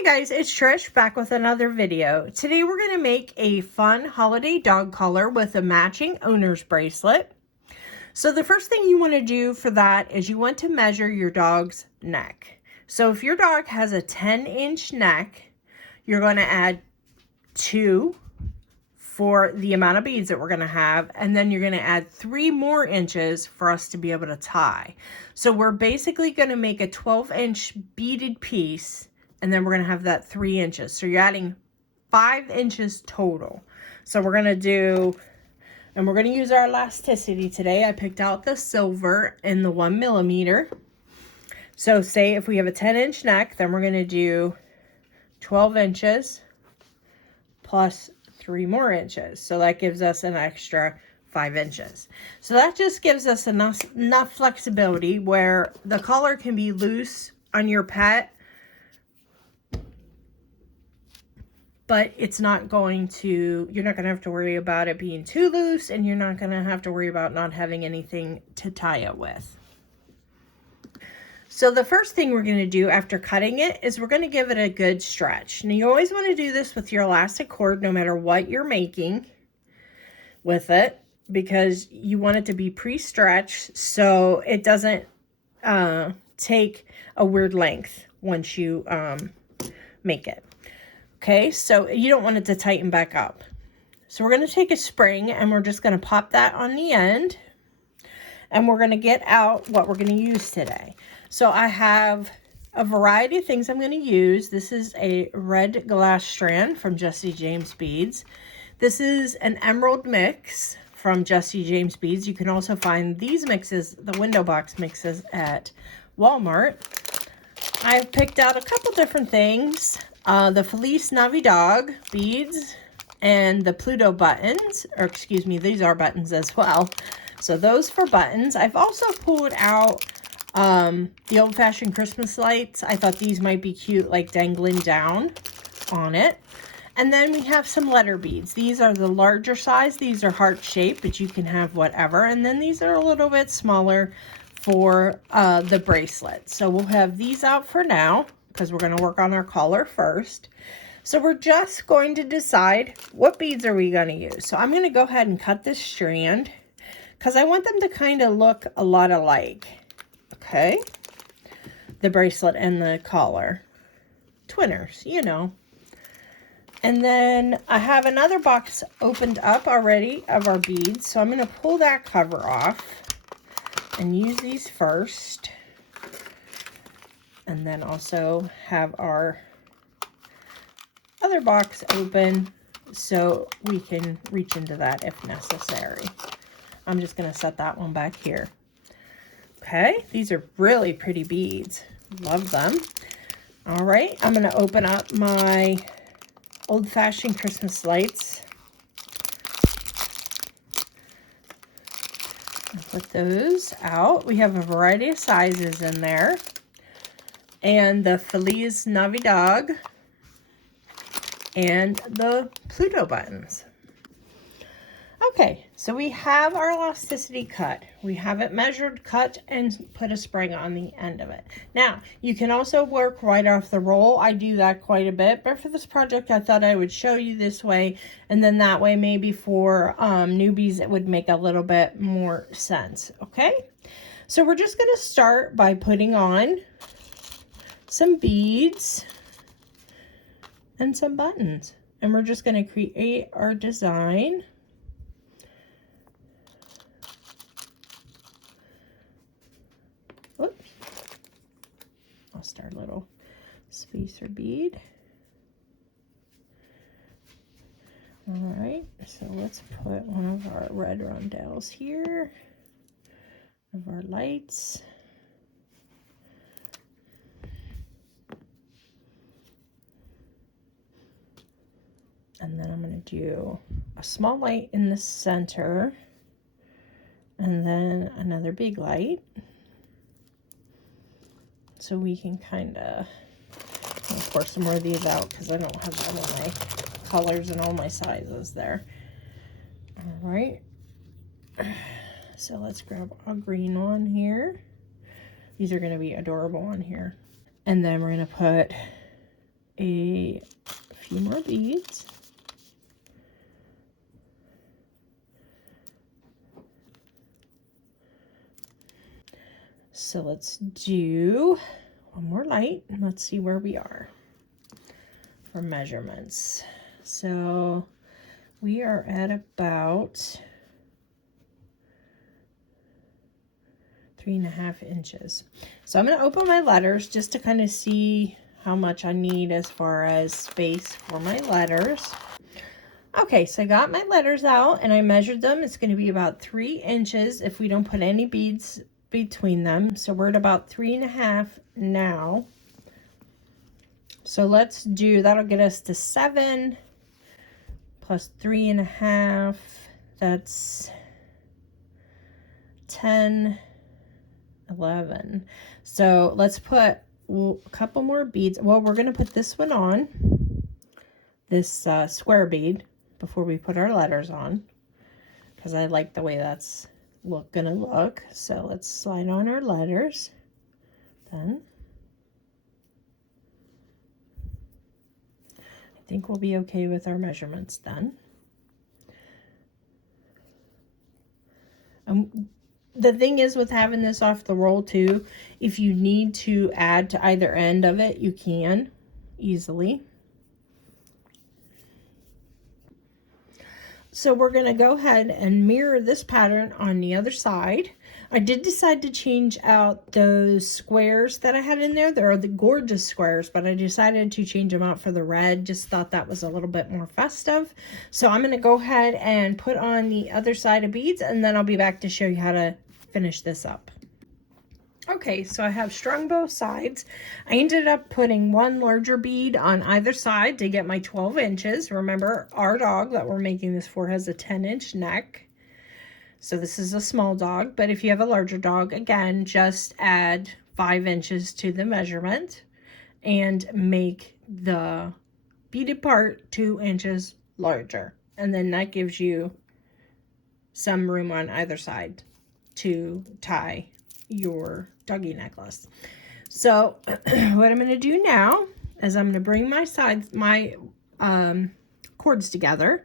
Hey guys, it's Trish back with another video. Today we're going to make a fun holiday dog collar with a matching owner's bracelet. So the first thing you want to do for that is you want to measure your dog's neck. So if your dog has a 10-inch neck, you're going to add 2 for the amount of beads that we're going to have, and then you're going to add 3 more inches for us to be able to tie. So we're basically going to make a 12-inch beaded piece, and then we're going to have that 3 inches. So you're adding 5 inches total. So we're going to do, and we're going to use our elasticity today. I picked out the silver in the 1 millimeter. So say if we have a 10-inch neck, then we're going to do 12 inches plus 3 more inches. So that gives us an extra 5 inches. So that just gives us enough flexibility where the collar can be loose on your pet, but it's not going to, you're not going to have to worry about it being too loose, and you're not going to have to worry about not having anything to tie it with. So the first thing we're going to do after cutting it is we're going to give it a good stretch. Now you always want to do this with your elastic cord no matter what you're making with it, because you want it to be pre-stretched so it doesn't take a weird length once you make it. Okay, so you don't want it to tighten back up. So we're going to take a spring and we're just going to pop that on the end, and we're going to get out what we're going to use today. So I have a variety of things I'm going to use. This is a red glass strand from Jesse James Beads. This is an emerald mix from Jesse James Beads. You can also find these mixes, the window box mixes, at Walmart. I've picked out a couple different things. The Feliz Navidad beads and the Pluto buttons, or excuse me, these are buttons as well. So those for buttons. I've also pulled out the old-fashioned Christmas lights. I thought these might be cute, like dangling down on it. And then we have some letter beads. These are the larger size. These are heart-shaped, but you can have whatever. And then these are a little bit smaller for the bracelet. So we'll have these out for now because we're going to work on our collar first. So we're just going to decide what beads are we going to use. So I'm going to go ahead and cut this strand because I want them to kind of look a lot alike. Okay, the bracelet and the collar, twinners, you know. And then I have another box opened up already of our beads, so I'm going to pull that cover off and use these first, and then also have our other box open so we can reach into that if necessary. I'm just going to set that one back here. Okay, these are really pretty beads. Love them. All right, I'm going to open up my old-fashioned Christmas lights. I'll put those out. We have a variety of sizes in there. And the Feliz Navidad and the Pluto buttons. Okay, so we have our elasticity cut. We have it measured, cut, and put a spring on the end of it. Now, you can also work right off the roll. I do that quite a bit, but for this project, I thought I would show you this way, and then that way, maybe for newbies, it would make a little bit more sense, okay? So we're just gonna start by putting on some beads and some buttons, and we're just gonna create our design. Whoops. I'll start a little spacer bead. All right, so let's put one of our red rondelles here, of our lights. And then I'm going to do a small light in the center, and then another big light. So we can kind of, I'll pour some more of these out because I don't have all my colors and all my sizes there. All right. So let's grab a green one here. These are going to be adorable on here. And then we're going to put a few more beads. So let's do one more light and let's see where we are for measurements. So we are at about 3.5 inches. So I'm going to open my letters just to kind of see how much I need as far as space for my letters. Okay, so I got my letters out and I measured them. It's going to be about 3 inches if we don't put any beads between them. So we're at about 3.5 now. So let's do, that'll get us to 7 plus 3.5. That's 10, 11. So let's put a couple more beads. Well, we're going to put this one on, this square bead, before we put our letters on, because I like the way that's gonna look. So let's slide on our letters. Then I think we'll be okay with our measurements then. The thing is with having this off the roll too, if you need to add to either end of it, you can easily. So we're going to go ahead and mirror this pattern on the other side. I did decide to change out those squares that I had in there. They're the gorgeous squares, but I decided to change them out for the red. Just thought that was a little bit more festive. So I'm going to go ahead and put on the other side of beads, and then I'll be back to show you how to finish this up. Okay, so I have strung both sides. I ended up putting one larger bead on either side to get my 12 inches. Remember, our dog that we're making this for has a 10-inch neck. So this is a small dog, but if you have a larger dog, again, just add 5 inches to the measurement and make the beaded part 2 inches larger. And then that gives you some room on either side to tie your doggy necklace. So what I'm going to do now is I'm going to bring my cords together,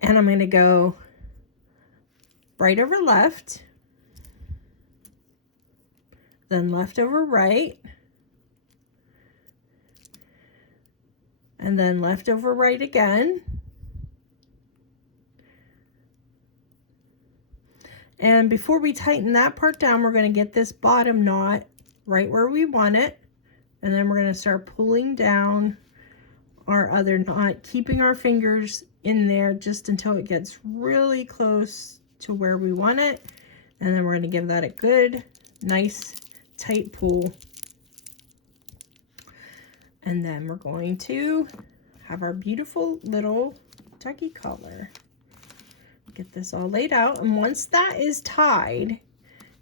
and I'm going to go right over left, then left over right, and then left over right again. And before we tighten that part down, we're going to get this bottom knot right where we want it. And then we're going to start pulling down our other knot, keeping our fingers in there just until it gets really close to where we want it. And then we're going to give that a good, nice, tight pull. And then we're going to have our beautiful little ducky collar. Get this all laid out, and once that is tied,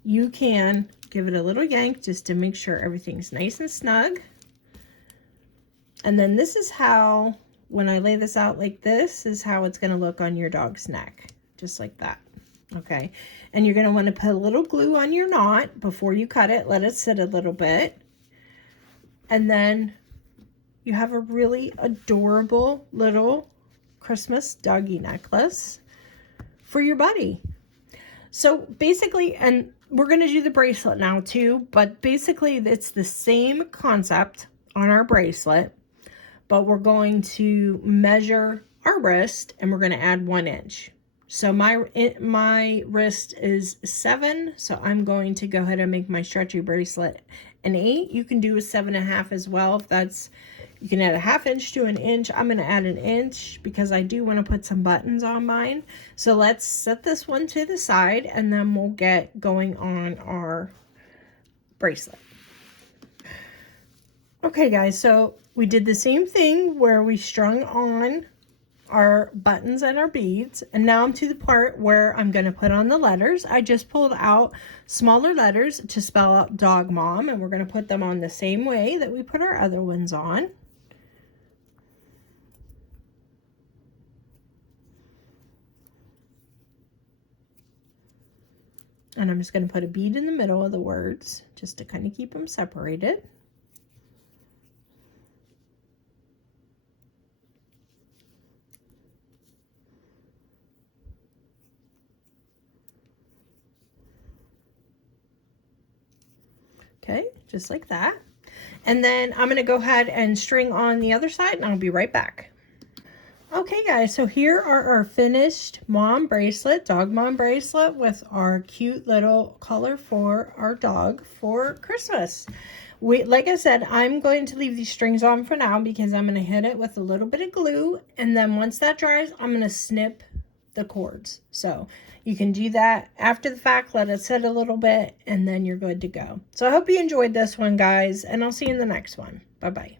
you can give it a little yank just to make sure everything's nice and snug. And then this is how, when I lay this out like this, is how it's going to look on your dog's neck, just like that. Okay, and you're going to want to put a little glue on your knot before you cut it. Let it sit a little bit, and then you have a really adorable little Christmas doggy necklace for your buddy. So basically, and we're going to do the bracelet now too, but basically it's the same concept on our bracelet, but we're going to measure our wrist and we're going to add 1 inch. So my wrist is 7, so I'm going to go ahead and make my stretchy bracelet an 8. You can do a 7.5 as well if that's. You can add a 1/2 inch to 1 inch. I'm going to add 1 inch because I do want to put some buttons on mine. So let's set this one to the side and then we'll get going on our bracelet. Okay guys, so we did the same thing where we strung on our buttons and our beads, and now I'm to the part where I'm going to put on the letters. I just pulled out smaller letters to spell out dog mom, and we're going to put them on the same way that we put our other ones on. And I'm just going to put a bead in the middle of the words just to kind of keep them separated. Okay, just like that. And then I'm going to go ahead and string on the other side, and I'll be right back. Okay guys, so here are our finished mom bracelet, dog mom bracelet with our cute little color for our dog for Christmas. Like I said, I'm going to leave these strings on for now because I'm going to hit it with a little bit of glue, and then once that dries, I'm going to snip the cords. So you can do that after the fact, let it sit a little bit, and then you're good to go. So I hope you enjoyed this one, guys, and I'll see you in the next one. Bye-bye.